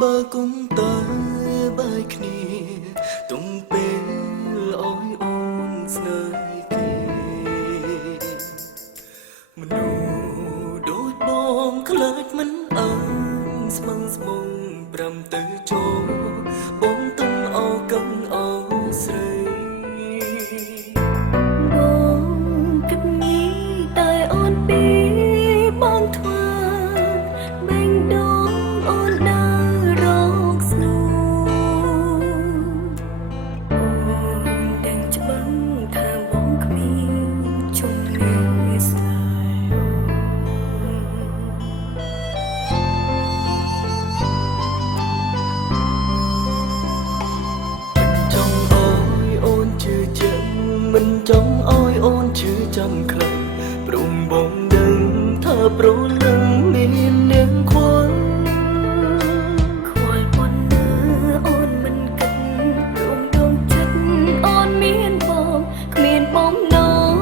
បើគុំតើបែកគ្នាទុំពេលអើយអូនស្នេហ៍គេមនុស្សដូចបងខ្លាចមិនអើនស្មឹងស្មងប្រាំទៅចូលបងទុំអោកឹងអោស្រីបងគិតnghĩតែអូនពីបងធ្វើបេញដូងអូនដើររកស្នូអូនទាំងច្បាំងថាបងគ្មានជំនឿស្នេហ៍ចង់អើយអូនជឿជាក់មិនចង់អើយអូនជឿចាំខ្លាំងព្រមបងដឹងថាប្រលឹងមាននាងខ្វល់ខ្វល់ប៉ុណ្ណាអូនមិនគិតរំដងចិត្តអូនមានបងគ្មានបំណង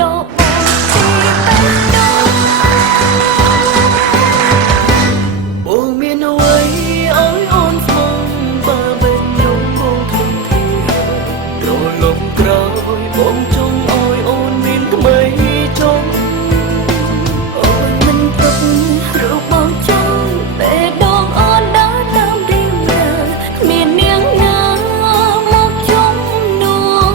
ដកបងពីតែដងអូមានអ្វីអើយអូនស្មងបើbênខ្ញុំបងខ្លួនទីរលំក្រោយបងចង់អើយអូនមានថ្មីចង់អូនមិនទុករូបបងចង់តែដងអូនដើរតាមរៀងរាគ្មាននាងណាមកជំនួង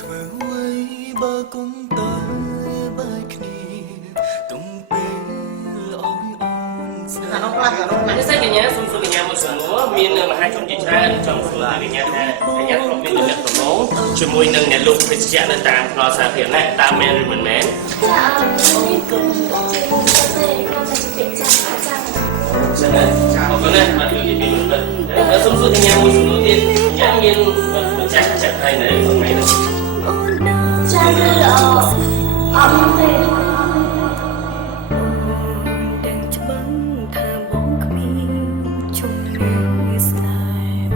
ធ្វើអ្វីបើគុំតើបែកគ្នាទុំពេលអើយអូនស្នេហ៍ អញ្ចឹងកញ្ញាសូមកញ្ញាមួយសំណួរមានមហាជនជាច្រើនចង់សួរកញ្ញាថាកញ្ញាធ្លាប់មានទំនាក់ទំនងជាមួយនឹងអ្នកលក់ភេសជ្ជៈនៅតាមផ្លូវសាធារណៈតាមមែនឬមិនមែនចាអរគុណគុណតែខ្ញុំតែពេកចាចាចឹងណាអរគុណណាស់មកជួយនិយាយពីមិនទៅសូមសួរកញ្ញាមួយសំណួរទៀតកញ្ញាមានម្ចាស់ចិត្តហើយនៅសម័យនោះចាគឺអត់ទេទាំងច្បាំងថាបងគ្មានជំនឿស្នេហ៍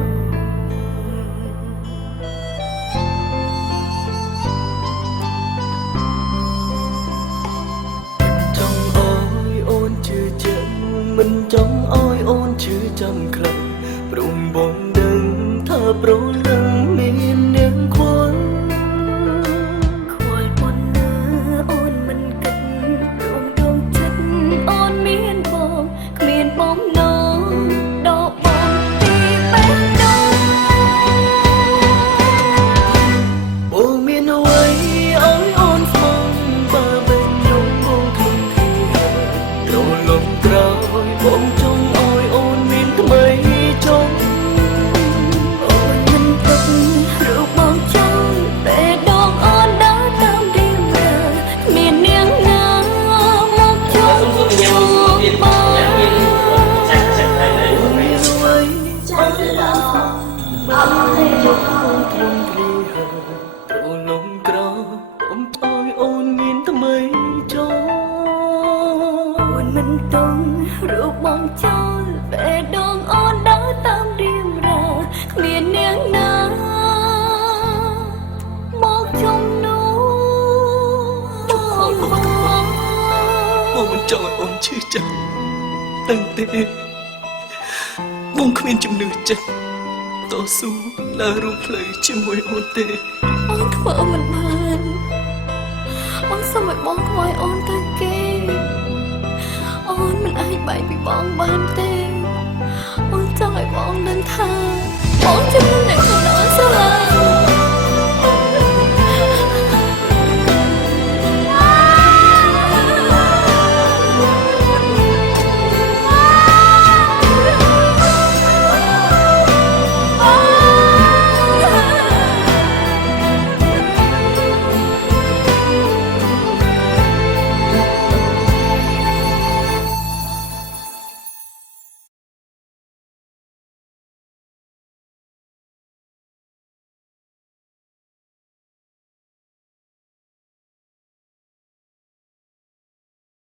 ចង់អើយអូនជឿជាក់មិនចង់អើយអូនជឿចាំខ្លាំងព្រមបងដឹងថាប្រលឹងមាននាងខ្វល់ខ្វល់ប៉ុណ្ណាអូនមិនគិតរំដងចិត្តអូនមានបងគ្មានបំណងដកបងពីបេះដូងអូមានអ្វីអើយអូនស្មងបើbênខ្ញុំបងខ្លួនទីរលំក្រោយបងចង់អើយអូនមានថ្មីចង់អូនមិនទុករូបបងចង់តែដងអូនដើរតាមរៀងរាគ្មាននាងណាមកជុំ សូមសួរកញ្ញាមួយសំណួរទៀតកញ្ញាមានម្ចាស់ចិត្តហើយនៅសម័យនោះ អ្វី ចាគឺអត់ទេ ចង់ខ្លួនទីរលំក្រោយបងអើយអូនមានថ្មីចង់ អូនមិនទុករូបបងចោលតែដងអូនដើរតាមរៀងរាគ្មាននាងណាមកជំនួសបងមិនចង់ឲ្យអូនឈឺចាំតែទេបងគ្មានជំនឿចិត្តតស៊ូដើររួមផ្លូវជាមួយអូនទេអូនធ្វើមិនបានអូនសុំឲ្យបងខ្វាយអូនទៅគេអូនមិនអាចបែកពីបងបានទេអូនចង់ឲ្យបងដឹងថា